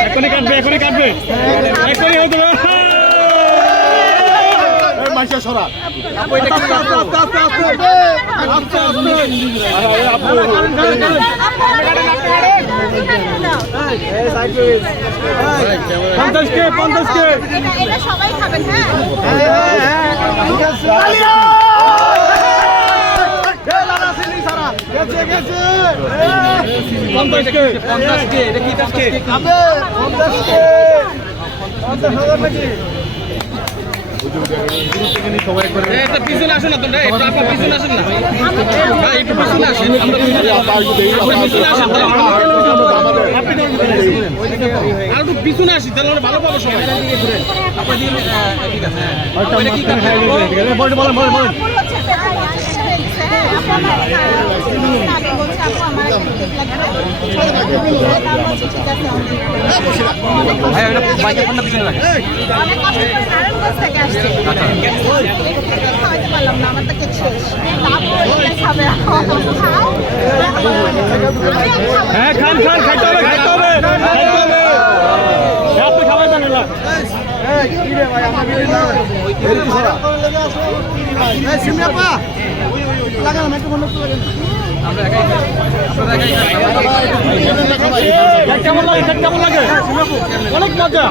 এখনই কাটবে এখনই কাটবে। হয়ে সরা। পঞ্চাশ কে পঞ্চাশ কে সবাই খাবেন হ্যাঁ পঞ্চাশ কে পঞ্চাশ কে এটা কি পঞ্চাশ কে এটা পিছনে আসুন না তোমরা পিছনে আসুন না। একটু পিছনে আসেন পিছনে আসেন তাহলে আর একটু পিছনে আসি তাহলে আমরা ভালো পাবো সবাই। আপনার দিকে ঠিক আছে ভাই ওইটা বাইকের ফোনটা পিছনে রাখেন অনেক কষ্ট করে নারায়ণগঞ্জ থেকে আসছে। কেক পারলাম না, আমার তো এটা খাবে। হ্যাঁ খান খান খাইতে হবে খাইতে হবে খাইতে হবে আপনি খাওয়াই দেন এলা খাই কেমন লাগে কেমন লাগে? অনেক মজা।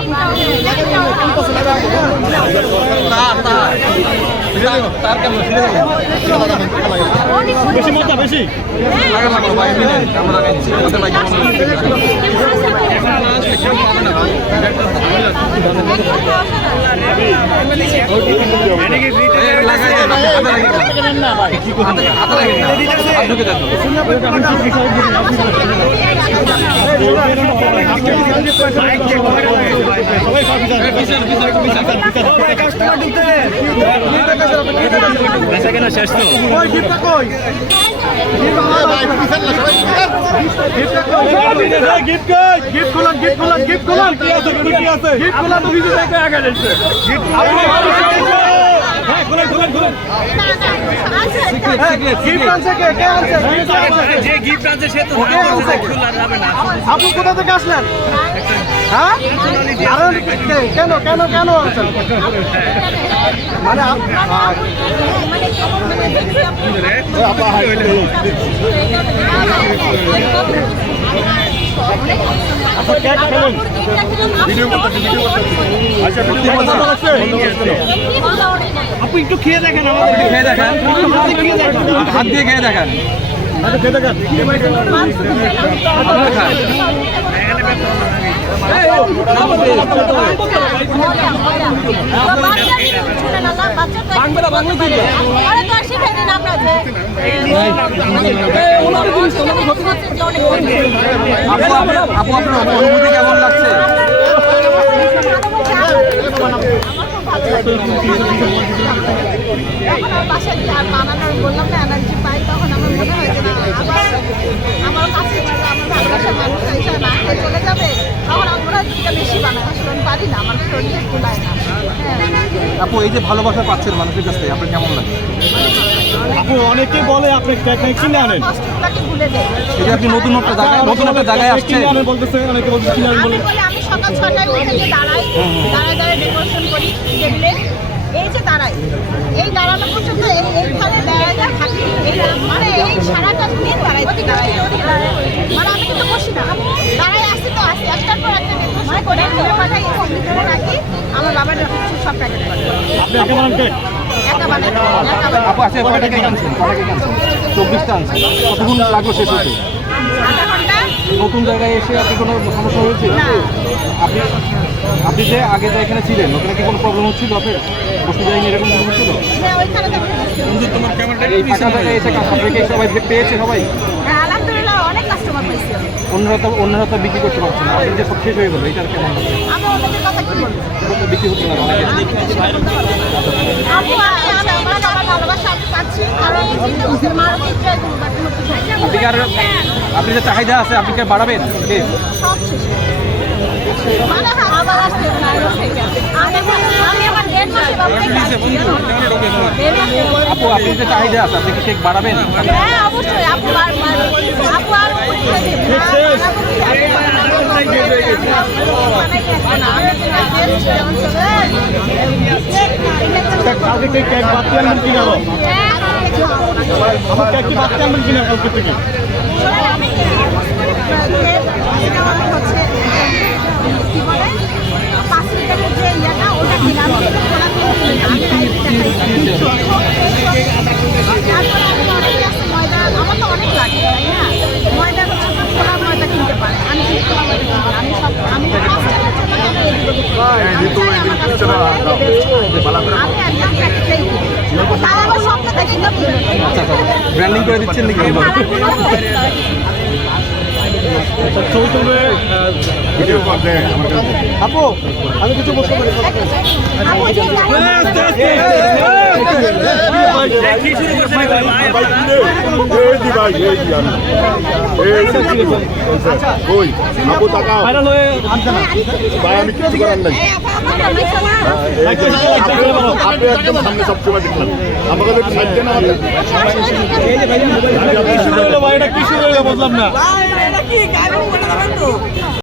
বেশি মজা বেশি? তো গিফট গিফট খোলান গিফট খোলান গিফট খোলান গিফট খোলান তো কিছু দেখে আগে যাচ্ছে হ্যাঁ খোলান খোলান খোলান গিফট আনছে কে? কে আনছে? যে গিফট আনছে সে তো খোলা যাবে না। আপু কোথা থেকে আসলেন? হ্যাঁ? কে- কেন কেন কেন আনছেন? মানে আপ- মানে কেমন মানে দেখি আপু আচ্ছা কেক খেলেন ভিডিও করতে ভিডিও আচ্ছা মজা লাগছে আপু একটু খেয়ে দেখেন খেয়ে দেখান হাত দিয়ে খেয়ে দেখান আচ্ছা খেয়ে দেখান বাংলা বাংলা শিখাই দেন আপনারা যে আপু আপনার আপু আপনার অনুভূতি কেমন লাগছে বাসায় আর বানানোর বললাম না এনার্জি পাই তখন আমার মনে হয় যে না আবার আমার কাছে আমার ভালোবাসার মানুষ এসে না খেয়ে চলে যাবে তখন আমরা দুটা বেশি বানাই আসলে আমি পারি না আমার শরীরে কুলায় না। হ্যাঁ। আপু এই যে ভালোবাসা পাচ্ছেন মানুষের কাছ থেকে আপনার কেমন লাগে? আপু অনেকে বলে আপনি টেকনিক কিনে আনেন। যে আপনি নতুন একটা জায়গায় নতুন একটা জায়গায় আসছেন কিনে আনেন বলতেছে অনেকে বলছে কিনে আনেন বলে। আমি সকাল ছটায় উঠে যে দাঁড়াই দাঁড়ায় দাঁড়ায় ডেকোরেশন করি টেবিলে এই যে দাঁড়াই এই দাঁড়ানো পর্যন্ত এই এইখানে দাঁড়ায় যা থাকি এই মানে এই সারাটা দিন দাঁড়াই দাঁড়াই মানে আমি কিন্তু বসি না দাঁড়াই আসি তো আসি একটার পর একটা ডেকোরেশন করে ঘুরে পাঠাই কমপ্লিট করে রাখি আমার বাবার কিছু সব প্যাকেট করে আপনি একে বানান কেক একা বানাই একা বানাই আপু আছে কয়টা কেক আনছেন কয়টা কেক আনছেন চব্বিশটা আনছেন। কতক্ষণ লাগল শেষ হতে? নতুন জায়গায় এসে আপনি কোনো সমস্যা হয়েছে? আপনি আপনি যে আগে যে এখানে ছিলেন ওখানে কি কোনো প্রবলেম হচ্ছিল আপনার? বসতে যায়নি এরকম কোনো হচ্ছিল? হ্যাঁ ওইখানে তো আমি এই ফাঁকা জায়গায় এসে আপনাকে সবাই পেয়েছে সবাই? অন্যরা তো অন্যরা তো বিক্রি করতে পারছে না আপনি যে সব শেষ হয়ে গেলো এটার কেমন লাগছে? আমি ওদের কথা কি বলব এটা বিক্রি করতে পারব আপনি যে চাহিদা আছে আপনি কি বাড়াবেন আপু আপনি যে চাহিদা আছে আপনি কি কেক বাড়াবেন? হ্যাঁ অবশ্যই আপু আপু আর কালকে কে কেক বাড়তে আনবেন কিনা আমার কেক কি বাড়তে আনবেন কিনা কালকে থেকে? পাঁচ লিটারের যে ইয়াটা ওটা দিলাম আমার তো অনেক লাগে তাই না ময়দা হচ্ছে খোলা ময়দা কিনতে পারে আমি খোলা ময়দা আমি সব আমি কাস্টমার জন্য আমি এদিক ওদিক করি। আমি চাই আমার কাছে সবাই আমি একদম প্যাকেটটাই কিনি তারা আবার সবটাতে কিনে ব্র্যান্ডিং করে দিচ্ছেন নাকি ছবি আপু আমি কিছু বলতে পারি আমি হয়ে কিছু বুঝলাম না